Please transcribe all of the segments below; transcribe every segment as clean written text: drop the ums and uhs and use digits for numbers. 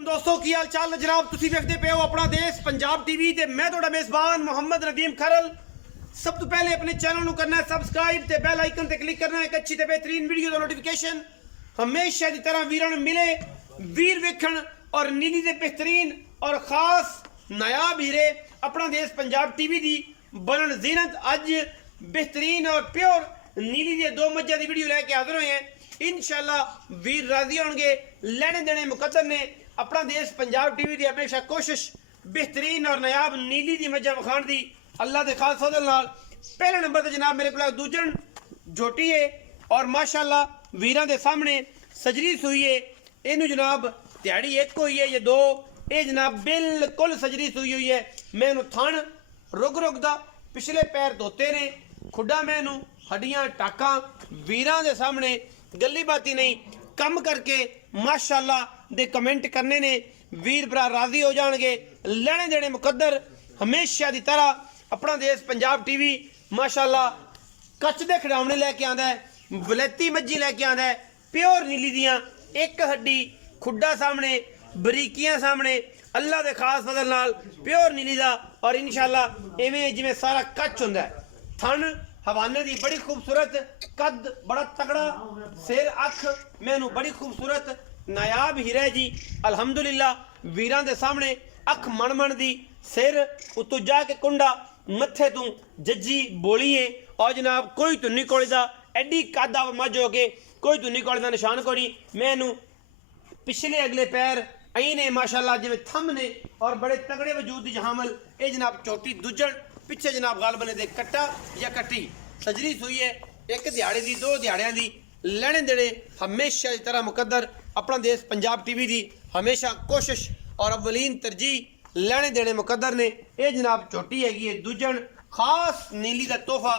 दोस्तों की हाल चाल जनाब तुसी देखते पे हो अपना देश पंजाब टीवी ते मैं थोड़ा मेजबान मोहम्मद नदीम खरल। सब तो पहले अपने चैनल को करना है सबसक्राइब ते बेल आइकन ते क्लिक करना है एक अच्छी ते बेहतरीन वीडियो का नोटिफिकेशन हमेशा की तरह वीरन मिले वीर वेखण और नीली दे बेहतरीन और खास नायाब हीरे अपना देश पंजाब टीवी दी बनन जीनत अज बेहतरीन और प्योर नीली दे दो मज्जा दी वीडियो लेके हाजिर हुए हैं। इंशाल्लाह वीर राजी होंगे लेने देने मुकद्दर ने अपना देश पंजाब टीवी की हमेशा कोशिश बेहतरीन और नायाब नीली दी मज्जा विखाण दी अल्लाह के खास फजल नाल पहले नंबर पर जनाब मेरे को दूजन झोटी है और माशाअल्लाह वीरां दे सामने सजरी सूई है। इनू जनाब दिहाड़ी एक हुई है ये दो ये जनाब बिल्कुल सजरी सूई हुई है। मैं इनू थण रुग दा पिछले पैर धोते ने खुडा मैं इनू हड्डियां टाका वीरां दे सामने गली बाती नहीं कम करके माशाअल्लाह दे कमेंट करने ने वीर भरा राजी हो जाएंगे लेने देने मुकद्दर हमेशा की तरह अपना देश पंजाब टीवी माशाअल्लाह कच्च दे खिडौने लेके आंदा है वलैती मज्जी लेके आंदा है प्योर नीली दियां एक हड्डी खुडा सामने बरीकियां सामने अल्लाह दे खास फजल नाल प्योर नीली दा और इंशाअल्लाह इवें जिवें सारा कच्च हुंदा है। थन हवाने दी बड़ी खूबसूरत कद बड़ा तगड़ा सिर अख मैनू बड़ी खूबसूरत नायाब हीरा जी अल्हम्दुलिल्लाह वीरां दे सामने अख मन मन दी सिर उतों जाके कुंडा मत्थे तू जज्जी बोली है और जनाब कोई तुन्नी कोली दा एडी कद आ मज हो के कोई तुन्नी कोली दा निशान कोनी मैनू पिछले अगले पैर आई ने माशाअल्लाह जिवें थम ने और बड़े तगड़े वजूद दी जहामल ये जनाब चोटी दुजड़ पिछे जनाब गाल बने दे कट्टा या कट्टी सजरी सुई है एक दिहाड़े दी दो दिहाड़ियां दी लेने देने हमेशा की तरह मुकद्दर अपना देश पंजाब टीवी दी हमेशा कोशिश और अव्वलीन तरजीह लेने देने मुकद्दर ने ये जनाब चोटी हैगी है दूजन खास नीली का तोहफा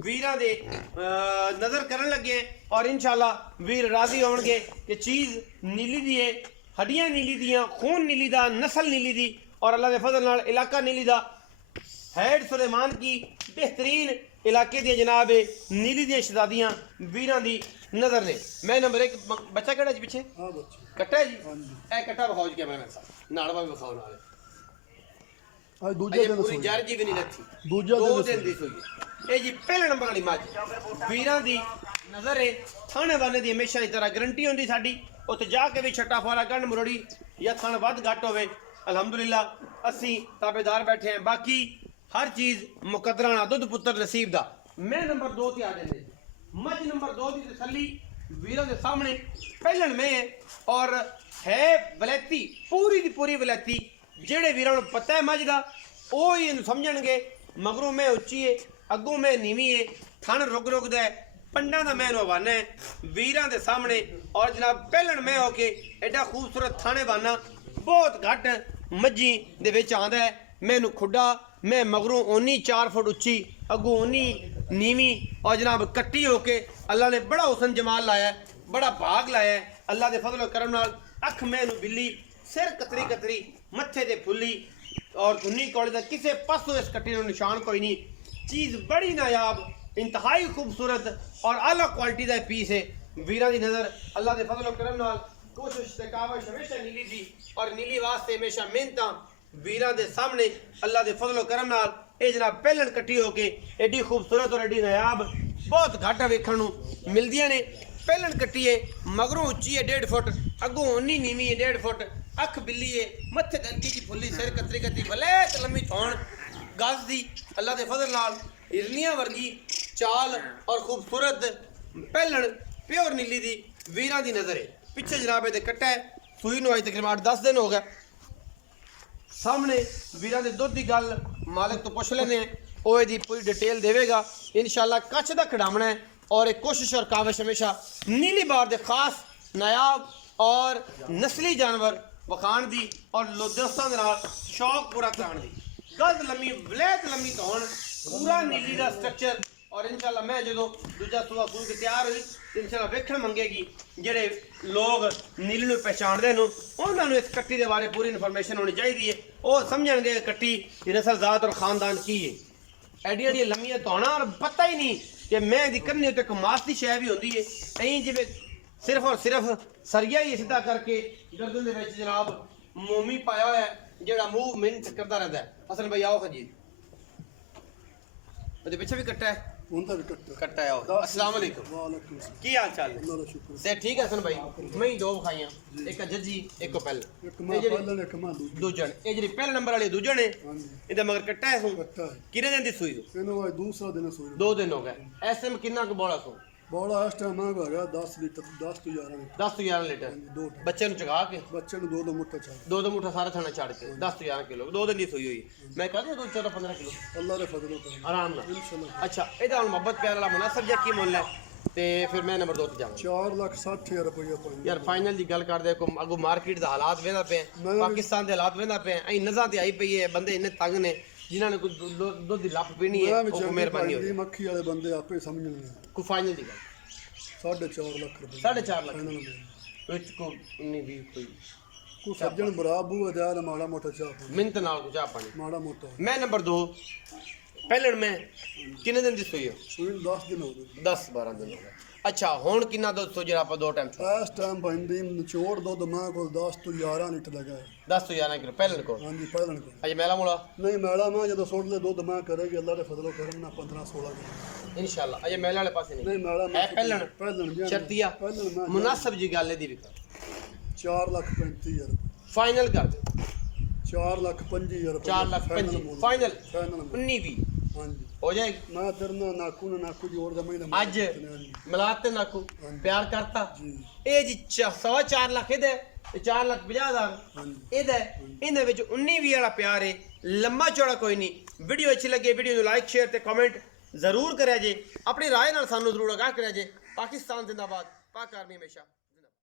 वीरां दे नज़र करन लगे और इंशाअल्लाह वीर राजी होंगे कि चीज़ नीली दी है हड्डियां नीली दियां खून नीली दा नस्ल नीली दी और अल्लाह के फजल नाल इलाका नीली दा हैड सुलेमान की बेहतरीन इलाके दी जनाब नीली दी शहजादियां वीरां दी नज़र ने। मैं नंबर एक बच्चा केड़ा जी पीछे कट्टा है जी ए कट्टा बखाओ जी कैमरा मैन साहब नाड़वा भी बखाओ नाल आज दूजे दिन पूरी जर जी भी नहीं लथी दूजा दो दिन दी सोई ए जी पहले नंबर वाली मज वीरां दी नज़र है थाने वाले दी हमेशा की तरह गारंटी होंदी साडी उत्थे जाके भी छट्टा फारा गंढ मरोड़ी या थान वध घट होवे अल्हम्दुलिल्लाह असी ताबेदार बैठे हैं बाकी हर चीज़ मुकद्दराना दुध पुत्र नसीब दा। मैं नंबर दो ते आ जाते मज नंबर दो की तसली वीरों के सामने पहलन में और है वलैती पूरी दी पूरी वलैती जेड़े वीरों को पता है मज का वो ही समझणगे मगरों में उच्ची है अगों में नीवी है थन रुक रुकदा है पंडा का मैं हवाना है वीरां दे सामने और जनाब पहलन में होके एडा खूबसूरत थाने बाना बहुत घट मज्जी दे विच आंदा है मैनू खुडा मैं मगरों ओनी 4 फुट उच्ची अगों ओनी नीवी और जनाब कट्टी होके अल्लाह ने बड़ा हुसन जमाल लाया है बड़ा भाग लाया है अल्लाह के फजल करम नाल अख मैनू बिल्ली सिर कतरी कतरी मत्थे ते फुल्ली और धुन्नी कौड़े का किसी पासों इस कट्टी निशान कोई नहीं चीज़ बड़ी नायाब इंतहाई खूबसूरत और आला क्वालिटी का पीस है वीरां की नज़र अल्लाह के फजल करम नाल कोशिश ते कावश हमेशा नीली दी और नीली वास्ते हमेशा मेहनत वीरां दे सामने अल्लाह के फजल करम नाल ये जनाब पहलन कट्टी होके एडी खूबसूरत और एडी नायाब बहुत घट वेखण नूं मिलदियां ने पहलन कट्टी है मगरों उच्ची है 1.5 फुट अगों उन्नी नीवी है 1.5 फुट अख बिल्ली है मत्थे दलकी की फुल्ली सिर कतरी कतरी वलैत लम्मी थोण गज दी अल्लाह के फजल नाल हिरनियां वर्गी चाल और खूबसूरत पहलन प्योर नीली दी वीरां दी नज़र है पिछे जनाब ये कट्टा है सूई नू अज तकरीबन 10 दिन हो गए सामने वीरां दे दुध की गल मालिक तो पुछ लेने वो यदि पूरी डिटेल देवेगा इंशाअल्लाह कच्छ दा खिडावना है और एक कोशिश और काविश हमेशा नीली बार दे खास नायाब और नस्ली जानवर वखाण दी और दोस्तों के नाल शौक पूरा कराने दी गज लम्मी वलैत लम्मी धौन पूरा नीली दा स्ट्रक्चर और इंशाअल्लाह मैं जो दूजा सुबह सूल के तैयार हुई इंशाअल्लाह वेखण मंगेगी जेडे लोग नीली नूं पहचानदे ने उन्हां नूं इस कट्टी के बारे पूरी इन्फॉर्मेशन होनी चाहिए है वो समझणगे कट्टी की नस्ल जात और खानदान की है एडियां एडियां लम्मियां धौना और पता ही नहीं कि मैं दी करनी उत्ते एक मास की शै भी होंदी है ऐं जिवें सिर्फ और सिर्फ सरिया ही सीधा करके गर्दन दे विच जनाब ਮੋਮੀ ਪਾਇਆ ਹੋਇਆ ਹੈ, ਜਿਹੜਾ ਮੂਵਮੈਂਟ ਕਰਦਾ ਰਹਿੰਦਾ ਹੈ। ਹਸਨ ਭਾਈ ਆਓ ਜੀ, ਉਹਦੇ ਪਿੱਛੇ ਵੀ ਕੱਟਾ ਹੈ, उनका भी कट्टा ਕੱਟਾ ਹੈ ਉਹ। अस्सलाम वालेकुम, वालेकुम सलाम ਕੀ ਹਾਲ ਚਾਲ ਹੈ? अल्लाह का शुक्र ਸੇ ਠੀਕ ਹੈ ਹਸਨ ਭਾਈ? ਮੈਂ ਹੀ ਦੋ ਖਾਈਆਂ, ਇੱਕ ਜੱਜੀ ਇੱਕ ਪਹਿਲ, एक मां पहले एक मां दूजी ਦੂਜਣ। ਇਹ ਜਿਹੜੀ ਪਹਿਲੇ ਨੰਬਰ ਵਾਲੀ ਦੂਜਣ ਹੈ, हां जी ਇਹਦਾ ਮਗਰ ਕੱਟਾ ਹੈ ਸੂ। कट्टा है ਕਿੰਨੇ ਦਿਨ ਦੀ ਸੂਈ ਹੋ? इन्हों आज दूसरा दिन सोई 2 ਦਿਨ ਹੋ ਗਏ। ਇਸ ਟਾਈਮ ਕਿੰਨਾ ਕੁ ਬੋਲਾ ਸੂ? बड़ा इस टाइम महंगा गया 10 लीटर 10 तो 11 लीटर 10 ਤੋਂ 11 ਲੀਟਰ। दो ਬੱਚੇ ਨੂੰ ਚਗਾ ਕੇ बच्चे को दो मुट्ठा चाहिए ਦੋ ਮੁੱਠਾ ਸਾਰਾ ਥਾਣਾ ਛੱਡ ਕੇ 10 ਤੋਂ 11 ਕਿਲੋ 2 ਦਿਨ ਦੀ ਸੂਈ ਹੋਈ। ਮੈਂ ਕਹਦਾ 14-15 ਕਿਲੋ अल्लाह के फजलों कर ਆਰਾਮ ਨਾਲ। इंशाल्लाह ਅੱਛਾ, ਇਹਦਾ ਹੁਣ ਮੁਹੱਬਤ ਪਿਆਰ ਵਾਲਾ ਮੁਨਾਸਬ ਜਿਹਾ ਕੀ ਮੁੱਲ ਹੈ? ਤੇ ਫਿਰ ਮੈਂ ਨੰਬਰ 2 ਤੇ ਜਾਵਾਂ। 4,60,000 रुपया पाई ਯਾਰ ਫਾਈਨਲ ਦੀ ਗੱਲ ਕਰਦੇ ਕੋ ਅਗੋ ਮਾਰਕੀਟ ਦਾ ਹਾਲਾਤ ਵੇਂਦਾ ਪਏ, ਮੈਂ- ਪਾਕਿਸਤਾਨ ਦੇ ਹਾਲਾਤ ਵੇਂਦਾ ਪਏ, ਐ ਨਜ਼ਾਂ ਤੇ ਆਈ ਪਈ ਹੈ। ਬੰਦੇ ਇੰਨੇ ਤੰਗ ਨੇ ਜਿਨ੍ਹਾਂ ਨੇ ਕੋਈ ਦੁੱਧ ਦੀ ਲੱਪ ਪੀਣੀ ਹੈ, मैं ਉਹ ਮਿਹਰਬਾਨੀ विचार ਹੋਵੇ। मक्खी वाले बंदे आपे समझने ਕੋਈ ਫਾਈਨਲ ਦੀ ਗੱਲ 4.5 लाख रुपए 4.5 ਲੱਖ फाइनल में ਵਿੱਚ ਕੋ 19-20 ਕੋਈ को सज्जन बराबू अदा माड़ा मोटा चाह ਮਿੰਟ ਨਾਲ ਕੁ ਚਾਹ ਪਾਣੀ। माड़ा मोटा ਮੈਂ ਨੰਬਰ 2 ਪਹਿਲਣ ਮੈਂ ਕਿੰਨੇ ਦਿਨ ਦੀ ਸੂਈ ਹੋ? सुई 10 दिन हो गए 10-12 ਦਿਨ ਹੋ ਗਏ। ਅੱਛਾ, ਹੁਣ ਕਿੰਨਾ ਦੁੱਧ ਸੋ ਜਿਹੜਾ ਆਪਾਂ 2 ਟਾਈਮ इस टाइम बंदी निचोड़ दो तो मैं को 10 तो 11 लीटर लगा है 10 ਤੋਂ 11 ਕਿਲੋ ਪਹਿਲਣ ਕੋ। हाँ जी पहलन को ਅਜੇ ਮੈਲਾ ਮੂਲਾ नहीं मैड़ा मैं जो सोच ले दूध मैं करेगी अल्लाह के फजलों करम ना 15-16 किलो ਇਨਸ਼ਾਅੱਲਾ। ਅਜੇ ਮੈਲਾ ਵਾਲੇ ਪਾਸੇ ਨਹੀਂ नहीं मैड़ा ਹੈ ਪਹਿਲਣ पहलन भी ਸ਼ਰਤੀਆ पहलन मैं ਮੁਨਾਸਬ ਜੀ ਗੱਲ ਇਹਦੀ ਵੀ ਕਰ 4,35,000 ਫਾਈਨਲ ਕਰ ਦੇ। 4,05,000 4 ਲੱਖ 5 ਫਾਈਨਲ फाइनल 19-20 हाँ जी ਹੋ ਜਾਏਗੀ। मैं तेरे नाकू जोड़ दा मैं ਅੱਜ ਮਿਲਾਤ ਤੇ ਨਾਕੂ ਪਿਆਰ ਕਰਤਾ। जी ਇਹ ਜੀ 4.5 ਲੱਖ ਇਹਦਾ ਤੇ 4,50,000 ਇਹਦਾ। ਇਹਦੇ ਵਿੱਚ 19-20 ਵਾਲਾ ਪਿਆਰ ਹੈ, ਲੰਮਾ ਚੌੜਾ ਕੋਈ ਨਹੀਂ। ਵੀਡੀਓ ਅੱਛੀ ਲੱਗੇ ਵੀਡੀਓ ਨੂੰ ਲਾਈਕ ਸ਼ੇਅਰ ਤੇ ਕਮੈਂਟ ਜ਼ਰੂਰ ਕਰਿਆ ਜੇ। ਆਪਣੀ ਰਾਏ ਨਾਲ ਸਾਨੂੰ ਜ਼ਰੂਰ ਆਗਾਹ ਕਰਿਆ ਜੇ। ਪਾਕਿਸਤਾਨ ਜ਼ਿੰਦਾਬਾਦ, ਪਾਕ ਆਰਮੀ ਹਮੇਸ਼ਾ।